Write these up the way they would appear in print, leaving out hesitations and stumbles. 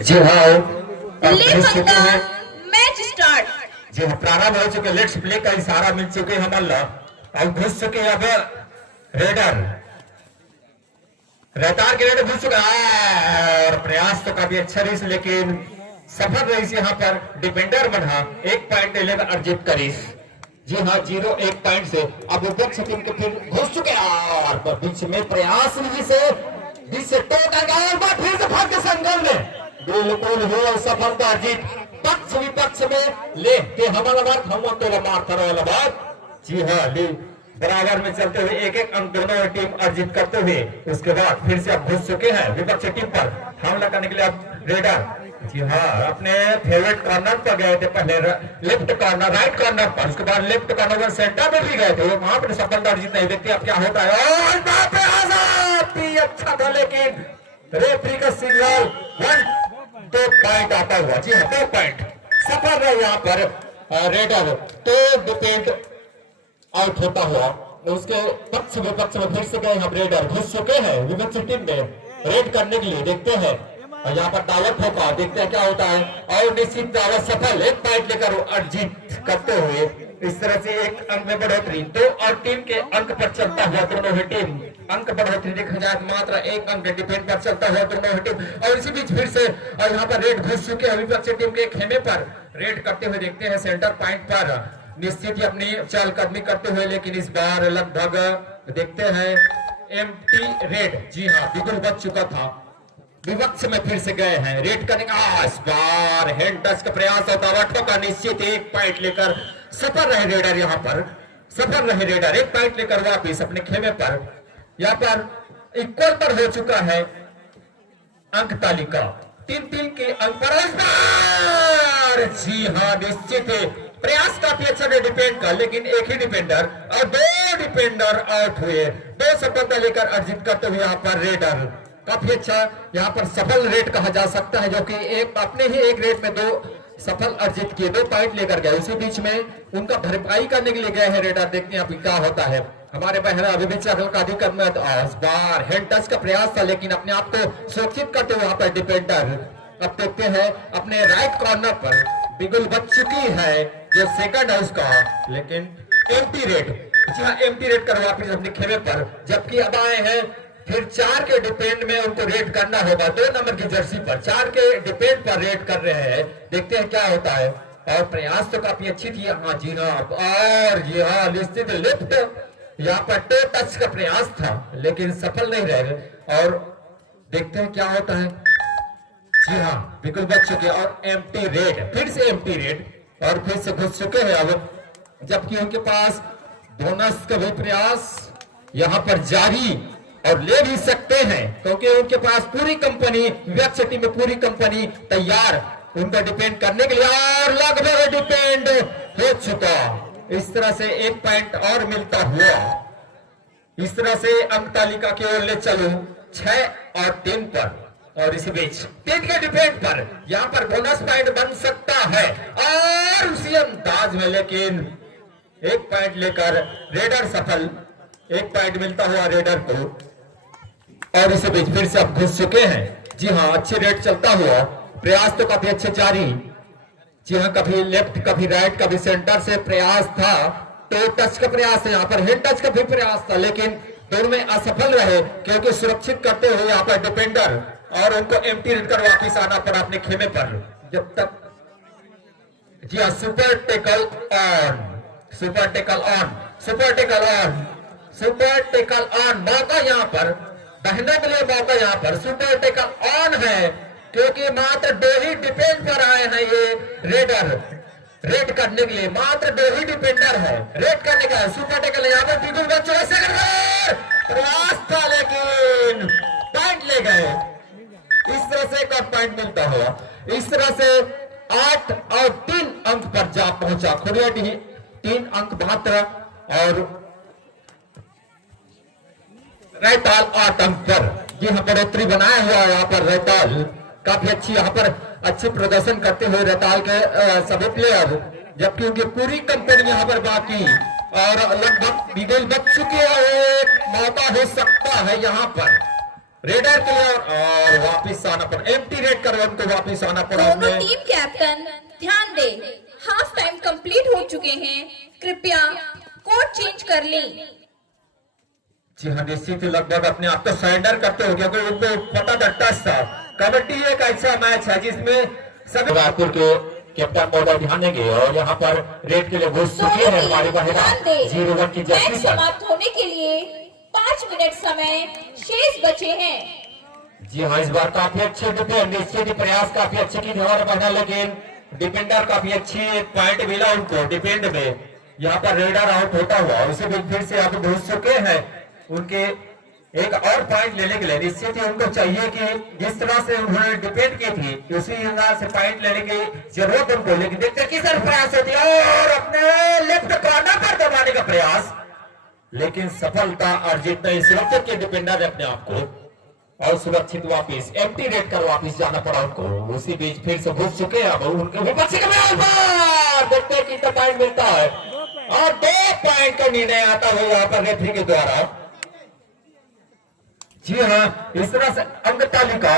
जी हाँ, match start. जी हाँ, प्रारंभ हो चुके। लेट्स प्ले का इशारा मिल चुके हम अल्लाह और घुस चुके अब रेडर रैतार के रेडर घुस चुका है और प्रयास तो काफी अच्छा रही, लेकिन सफल रही यहाँ पर डिफेंडर बना। एक पॉइंट लेकर अर्जित करीस। जी हाँ, 0-1 पॉइंट से अब विपक्ष टीम के फिर घुस चुके और बीच में प्रयास बीच से फिर से भाग्य संगम में बिल्कुल हुआ सफलता। अर्जित पक्ष विपक्ष में ले के हमारा मार करो बात। जी हाँ, बराबर में चलते हुए एक एक अंक दोनों टीम अर्जित करते हुए उसके बाद फिर से अब घुस चुके हैं विपक्ष टीम पर हमला करने के लिए। अब रेडर जी हाँ अपने फेवरेट कॉर्नर पर गए थे, पहले लेफ्ट कॉर्नर राइट कॉर्नर पर, उसके बाद लेफ्ट कॉर्नर सेंटर में भी गए थे, वहां पर सफलता अर्जित नहीं। देखते अब क्या होता है। अच्छा था लेकिन रेफरी का सिग्नल 1-2 पॉइंट आता हुआ। जी हाँ, 2 पॉइंट सफल रहे यहाँ पर रेडर। तो डिपेंड आउट होता हुआ उसके पक्ष विपक्ष में फिर से गए हम रेडर घुस चुके हैं विपक्ष टीम में रेड करने के लिए। देखते हैं और यहाँ पर दावत होगा, देखते हैं क्या होता है। और निश्चित दावत सफल, 1 पॉइंट लेकर अर्जित करते हुए इस तरह से 1 अंक में बढ़ोतरी। 2 और टीम के अंक पर चलता हुआ दोनों ही टीम अंक बढ़ोतरी देखा जाए मात्र 1 अंक डिफेंड पर चलता हुआ दोनों ही टीम। और इसी बीच फिर से और यहाँ पर रेड घुस चुके हैं विपक्ष टीम के खेमे पर रेड करते हुए। देखते हैं सेंटर पॉइंट पर निश्चित ही अपनी चहलकदमी करते हुए, लेकिन इस बार लगभग देखते हैं एम्प्टी रेड। जी हाँ, बिगुल बच चुका था विपक्ष में फिर से गए हैं रेड करने का। इस बार हैंड टच का प्रयास होता हुआ ठोका। निश्चित 1 पॉइंट लेकर सफल रहे रेडर। यहाँ पर सफल रहे रेडर 1 पॉइंट लेकर वापिस अपने खेमे पर। यहाँ पर इक्वल पर हो चुका है अंक तालिका 3-3 के अंक पर। जी हाँ, निश्चित है प्रयास काफी अच्छा है डिपेंड का, लेकिन एक ही डिपेंडर और 2 डिपेंडर आउट हुए। 2 सफलता लेकर अर्जित करते हुए यहाँ पर रेडर काफी अच्छा यहाँ पर सफल रेड कहा जा सकता है, जो कि एक अपने ही एक रेड में 2 सफल अर्जित किए, 2 पॉइंट लेकर गए। उसी बीच में उनका भरपाई करने के लिए गए हैं रेडर। देखते हैं अभी क्या होता है। हमारे बहन अभी भी चैनल का अधिक में इस बार हैंड टच का प्रयास था, लेकिन अपने आप को सुरक्षित करते हुए यहाँ पर डिपेंडर। अब देखते हैं अपने राइट कॉर्नर पर बिगुल बच चुकी है जो सेकंड है उसका, लेकिन एम्प्टी रेड। जी हाँ, एम्प्टी रेड करवा फिर अपने खेमे पर। जबकि अब आए हैं फिर 4 के डिपेंड में उनको रेड करना होगा 2 नंबर की जर्सी पर। 4 के डिपेंड पर रेड कर रहे हैं, देखते हैं क्या होता है। और प्रयास तो काफी अच्छी थी। हाँ जी हाँ, और जी हाँ निश्चित लेफ्ट यहाँ पर टो टच का प्रयास था, लेकिन सफल नहीं रहे। और देखते हैं क्या होता है। जी हाँ, बिल्कुल बच चुके और एम्प्टी रेड, फिर से एम्प्टी रेड और फिर से घुस चुके हैं अब। जबकि उनके पास बोनस का भी प्रयास यहाँ पर जारी और ले भी सकते हैं, क्योंकि उनके पास पूरी कंपनी विपक्ष टीम में पूरी कंपनी तैयार उनको डिपेंड करने के लिए। और लगभग डिपेंड हो चुका। इस तरह से 1 पॉइंट और मिलता हुआ इस तरह से अंक तालिका की ओर ले चलो 6 और 3 पर। और इसी बीच 3 के डिपेंड पर यहाँ पर बोनस पॉइंट बन सकता है और उसी अंदाज में, लेकिन 1 पॉइंट लेकर रेडर सफल, 1 पॉइंट मिलता हुआ रेडर को। और इसी बीच फिर से अब घुस चुके हैं। जी हाँ, अच्छे रेड चलता हुआ प्रयास तो काफी अच्छे जारी। जी हाँ, कभी लेफ्ट कभी राइट कभी सेंटर से प्रयास था। तो टच का प्रयास है यहाँ पर, हेड टच का भी प्रयास था, लेकिन दोनों में असफल रहे, क्योंकि सुरक्षित करते हुए यहाँ पर डिपेंडर और उनको एम्प्टी रेड कर वापिस आना पड़ा अपने खेमे पर। जब तक जी हाँ, super tackle on, super tackle on, super tackle on, super tackle on. मौका यहाँ पर बहने के लिए, मौका यहाँ पर सुपर टेकल ऑन है, क्योंकि मात्र 2 ही डिपेंड पर आए हैं ये रेडर रेड करने के लिए। मात्र 2 ही डिपेंडर है रेड करने का। सुपर टेकल यहाँ पर बिल्कुल बच्चों प्रयास था, लेकिन पॉइंट ले गए। इस तरह से 1 और पॉइंट मिलता हुआ इस तरह से 8 और 3 अंक पर जा पहुंचा खुरियाटी। 3 अंक मात्र और रैताल 8 अंक पर। यहाँ बढ़ोतरी बनाया हुआ यहाँ पर रैताल काफी अच्छी, यहाँ पर अच्छे प्रदर्शन करते हुए रैताल के सभी प्लेयर, जबकि उनकी पूरी कंपनी यहाँ पर बाकी और लगभग बिगुल बच चुके हैं। मौका हो सकता है यहाँ पर रेडर क्लियर और वापिस आना पड़ा, एम्प्टी रेड कर उनको वापिस आना पड़ा। दोनों टीम कैप्टन ध्यान दे, हाफ टाइम कंप्लीट हो चुके हैं, कृपया कोड चेंज कर लें। जी हाँ, निश्चित लगभग अपने आप को सरेंडर करते हो, क्योंकि उनको पता था टच था। कबड्डी एक ऐसा मैच है जिसमें सभी रायपुर के कैप्टन महोदय ध्यान देंगे और यहाँ पर रेड के लिए घुस चुके हैं हमारे महिला 01 की जर्सी पर। समाप्त होने के लिए 5 मिनट समय शेष बचे हैं। जी हाँ, इस बार काफी अच्छे डिफेंड, निश्चित प्रयास काफी अच्छे की हमारे महिला, लेकिन डिफेंडर काफी अच्छी पॉइंट मिला उनको डिफेंड में। यहाँ पर रेडर आउट होता हुआ उसे भी फिर से अब घुस चुके हैं उनके एक और पॉइंट लेने के लिए। निश्चित ही उनको चाहिए कि जिस तरह से उन्होंने डिपेंड की थी उसी तरह से पॉइंट लेने की जरूरत उनको, लेकिन देखते किस तरह प्रयास होती है और अपने लेफ्ट कॉर्नर पर दबाने का प्रयास, लेकिन सफलता अर्जित नहीं। सुरक्षित के डिपेंडर अपने आप को और सुरक्षित वापिस एम्प्टी रेड कर वापिस जाना पड़ा उनको। उसी बीच फिर से घुस चुके हैं अब उनके विपक्षी के देखते हैं कितना पॉइंट मिलता है और 2 पॉइंट का निर्णय आता हुआ यहाँ पर रेफरी के द्वारा। जी हाँ, इस तरह से अंक तालिका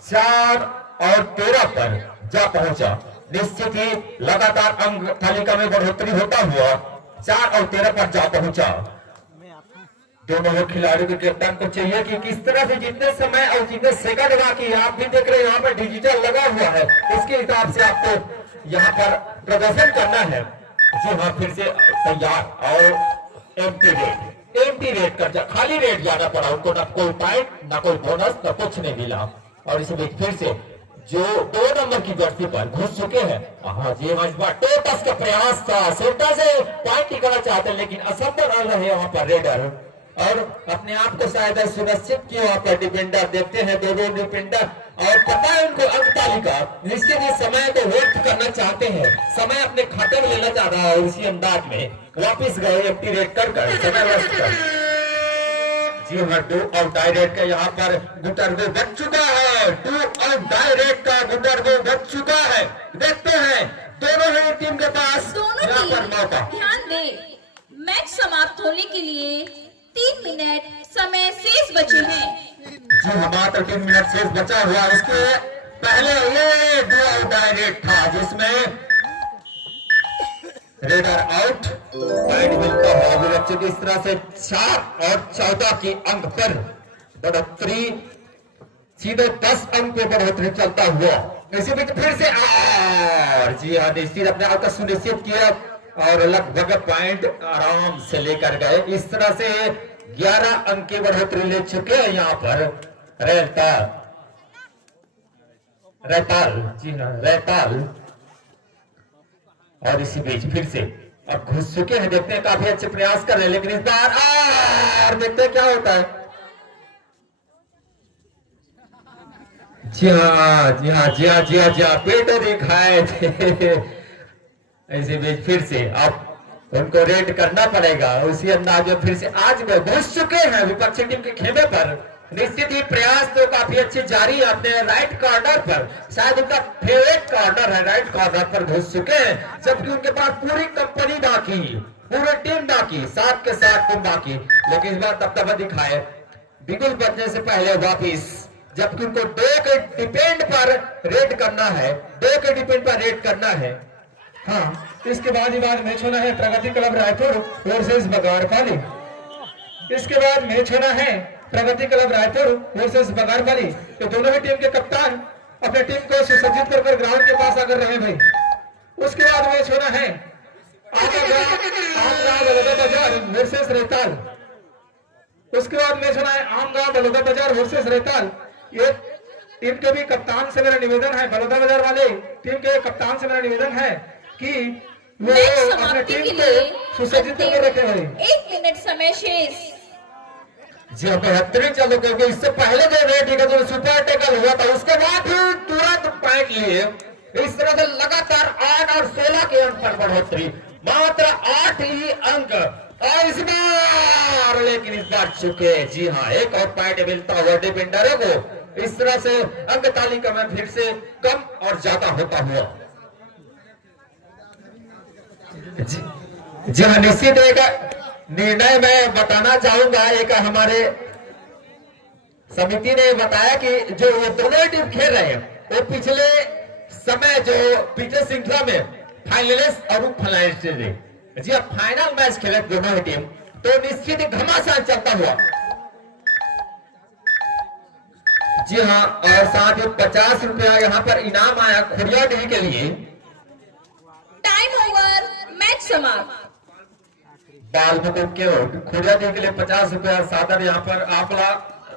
4 और 13 पर जा पहुंचा। निश्चित ही लगातार अंक तालिका में बढ़ोतरी होता हुआ 4 और 13 पर जा पहुंचा। दोनों खिलाड़ियों के कैप्टन को चाहिए कि किस तरह से जितने समय और जितने सेकंड बाकी, आप भी देख रहे हैं यहाँ पर डिजिटल लगा हुआ है, इसके हिसाब से आपको यहाँ पर प्रदर्शन करना है। जी हाँ, फिर से तैयार और एम्प्टी रेड कर जा, खाली रेड जाना पड़ा उनको, ना कोई पॉइंट ना कोई बोनस ना कुछ नहीं मिला। और इस बीच फिर से जो 2 नंबर की जर्सी पर घुस चुके हैं। हाँ जी हाँ, इस बार टोटस का प्रयास था, सेंटर से पॉइंट निकालना चाहते लेकिन असफल रहे वहां पर रेडर और अपने आप को शायद सुरक्षित किया वहां पर डिफेंडर। देखते हैं दोनों डिफेंडर और पता है उनको अंक तालिका, निश्चित ही समय को व्यक्त करना चाहते हैं, समय अपने खाते में लेना चाह रहा है। उसी अंदाज में वापिस गए एम्प्टी रेड कर समय व्यस्त कर। जी हाँ, 2 आउट डायरेक्ट का यहाँ पर गुटर गो बच चुका है, 2 आउट डायरेक्ट का गुटर गो बच चुका है। देखते हैं दोनों ही टीम के पास यहाँ पर मौका। ध्यान दे, मैच समाप्त होने के लिए 3 मिनट समय शेष बचे हैं। जी हाँ, मात्र 3 मिनट शेष बचा हुआ। इसके पहले ये 2 आउट डायरेक्ट था जिसमें रेडर आउट, पॉइंट मिलता हुआ विवेक। इस तरह से 4 और 14 की अंक पर बढ़ोतरी, सीधे 10 अंक पे बढ़ोतरी चलता हुआ। इसी बीच फिर से और जी हाँ, निश्चित अपने आप को सुनिश्चित किया और लगभग पॉइंट आराम से लेकर गए। इस तरह से 11 अंक की बढ़ोतरी ले चुके हैं यहाँ पर रैताल। जी हाँ, रैताल। और इसी बीच फिर से अब घुस चुके हैं, देखते हैं काफी अच्छे प्रयास कर रहे हैं, लेकिन इस बार और देखते हैं क्या होता है। जी हाँ जी हाँ जी हाँ जी हाँ जी हाँ, पेट दिखाए थे। इसी बीच फिर से अब उनको रेड करना पड़ेगा उसी अंदाज में। फिर से आज में घुस चुके हैं विपक्षी टीम के खेमे पर। निश्चित ही प्रयास तो काफी अच्छे जारी है अपने राइट कॉर्नर पर, शायद उनका फेवरेट कॉर्नर है, राइट कॉर्नर पर घुस चुके हैं, जबकि उनके पास पूरी कंपनी बाकी, पूरी टीम बाकी, 7 के 7 टीम बाकी। लेकिन इस बार तब दिखाए बिगुल बजने से पहले वापिस, जबकि उनको 2 के डिपेंड पर रेड करना है, 2 के डिपेंड पर रेड करना है। हाँ, इसके बाद मैच होना है प्रगति क्लब रायपुर वर्सेस बगाड़पाली। इसके बाद मैच होना है प्रगति क्लब रायपुर वर्सेस बगाड़पाली। तो दोनों ही टीम के कप्तान अपने टीम को सुसज्जित कर ग्राउंड के पास आकर रहे भाई। उसके बाद मैच होना है आमगांव बलौदा बाजार वर्सेस रैताल। उसके बाद मैच होना है आमगांव बलौदा बाजार वर्सेस रैताल। ये टीम के भी कप्तान से मेरा निवेदन है, बलौदा बाजार वाले टीम के कप्तान से मेरा निवेदन है कि वो अपने टीम को सुसज्जित करके रखे भाई। 1 मिनट समय शेष। जी बेहतरीन चलो, क्योंकि इससे पहले जो रेड जो सुपर टेकल हुआ था उसके बाद ही तुरंत पॉइंट लिए। इस तरह से लगातार 8 और 16 के अंक पर बढ़ोतरी, मात्र 8 ही अंक। और इस बार लेकिन इस बार चुके। जी हाँ, एक और पॉइंट मिलता हुआ डिफेंडरों को। इस तरह से अंक तालिका में फिर से कम और ज्यादा होता हुआ। जी हाँ, निश्चित एक निर्णय मैं बताना चाहूंगा। एक हमारे समिति ने बताया कि जो ये दोनों टीम खेल रहे हैं वो पिछले समय जो पिछले श्रृंखला में फाइनलिस्ट और फाइनलिस्ट थे, जी अब फाइनल मैच खेले दोनों ही टीम, तो निश्चित घमासान चलता हुआ। जी हाँ, और साथ ही 50 रुपया यहाँ पर इनाम आया खुरिया डी के लिए। टाइम ओवर, मैच समाप्त। बाल मुकुट के खुरिया डी के लिए 50 रुपया सादर यहाँ पर आपला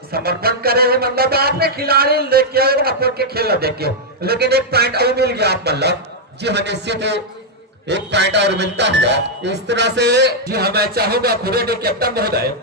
समर्पण करे हैं। मतलब आपने खिलाड़ी लेके आओ आपको के खेल देखे, लेकिन एक पॉइंट और मिल गया आप मतलब। जी हाँ, निश्चित एक पॉइंट और मिलता हुआ इस तरह से। जी हाँ, मैं चाहूंगा खुरिया डी कैप्टन महोदय